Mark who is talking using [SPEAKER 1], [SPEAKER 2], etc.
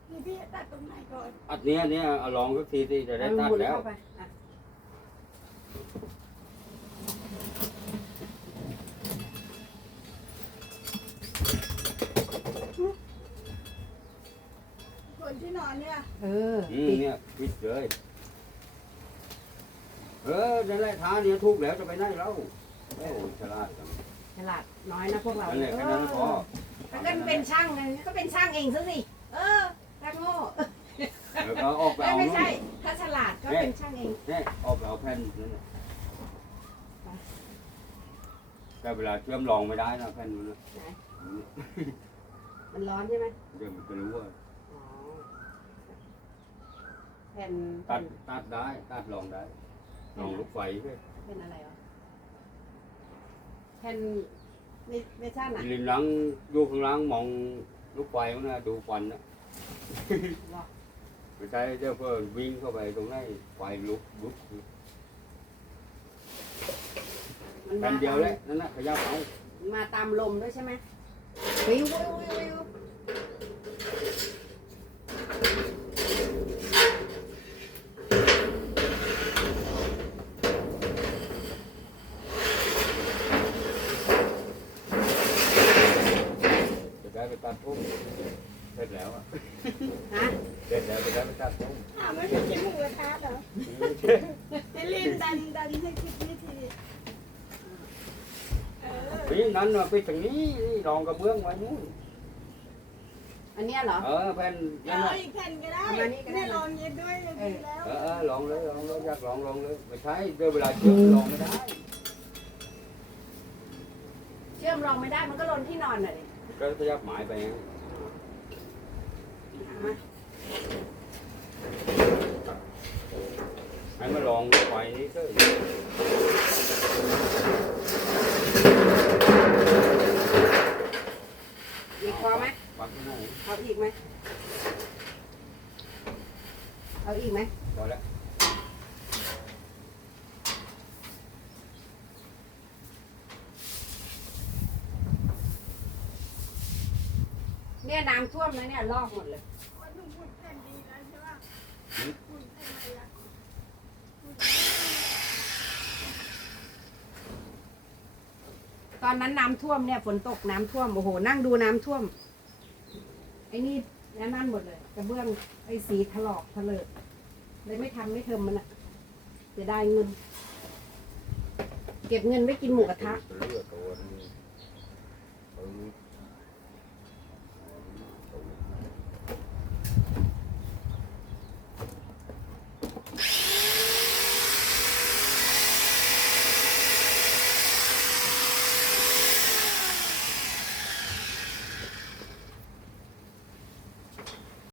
[SPEAKER 1] นี่พี่ตัดตรงไหนก่อน
[SPEAKER 2] อันเนี้ยเอาลองสักทีที่จะได้ตัดแล้ว
[SPEAKER 1] คนที่นอนเนี่ย
[SPEAKER 2] เนี่ยปิดเลยนั่นแหละท้าเนี่ยทุกแล้วจะไปไหนแล้วโอ้ฉลาดจัง
[SPEAKER 3] ฉลาดน้อยนะพวกเรา
[SPEAKER 2] นั่นแหละแค่นั้นพอ
[SPEAKER 3] ถ้าก็เป็นช่างไงก็เป็นช่างเองซะสิช่างโง่
[SPEAKER 2] แล้วก็ออกไปเอา
[SPEAKER 3] ไม่ใช่ถ้าฉลาดก็เป็นช่างเอง
[SPEAKER 2] เนี่ยออกไปเอาแผ่นนั่นแหละแต่เวลาเชื่อมลองไม่ได้นะแผ่นนู้นนะ
[SPEAKER 3] มันร้อนใช่ไหม
[SPEAKER 2] เดี๋ยวมันจะรู้ว่า
[SPEAKER 3] แผ่น
[SPEAKER 2] ตัดได้ตัดลองได้ลองลูกไฟด้วย
[SPEAKER 3] เป็นอะไรวะแผ่นเมชั่นอ่ะ
[SPEAKER 2] ริมหลังอยู่ข้างหล่างมองลูกไฟมันนะดูควันนะไม่ใช่เดี๋ยวเพื่อนวิ่งเข้าไปตรงนั้นไฟลุกแผ่นเดียวเลยนั่นนะขยับเอา
[SPEAKER 3] มาตามลมด้วยใช่ไหมวิววิว
[SPEAKER 2] ไปตัดพุ่มเสร็จแล้วอ่ะ
[SPEAKER 3] ฮะ
[SPEAKER 2] เสร็จแล้วไปตัดพุ่ม
[SPEAKER 1] ไม่ใช่กินหมูกระทะเหรอให้ลินดันให้คิดวิธี
[SPEAKER 2] ปีนั้นไปถึงนี้รองกระเบื้องไว้นู่น
[SPEAKER 3] อันนี้เหรอ
[SPEAKER 2] แผ่นนั่น
[SPEAKER 1] เอา
[SPEAKER 2] น่ะ
[SPEAKER 1] อีกแผ่นก็ได้ไม่ลองเย็ดด้วยอย่างนี้แล้ว
[SPEAKER 2] ลองเลยอยากลองเลยไม่ใช่เดี๋ยวเวลาเชื่อมลองไม่ได้
[SPEAKER 3] เชื่อมรองไม่ได้มันก็ลนที่นอนน่ะดิ
[SPEAKER 2] ก็ขยับหมายไปให้มาลองไฟนี้ก็
[SPEAKER 3] มีพอไหม
[SPEAKER 2] ปักที่ไหน
[SPEAKER 3] เอาอีกไหมเอาอีกไหม
[SPEAKER 2] พอแล้ว
[SPEAKER 3] เนี่ยน้ำท่วมแล้วเนี่ยลอกหมดเลย
[SPEAKER 1] มันต้องพูดแผ่นดีแล้วใช่ป่ะพูดแผ่นอะไรล่ะ
[SPEAKER 3] ตอนนั้นน้ำท่วมเนี่ยฝนตกน้ำท่วมโอ้โหนั่งดูน้ำท่วมไอ้นี่นั่นหมดเลยกระเบื้องไอ้สีถลอกเถลิดเลยไม่เทิมมันอะจะได้เงิน เก็บเงินไว้กินหมูกระทะ
[SPEAKER 2] รู้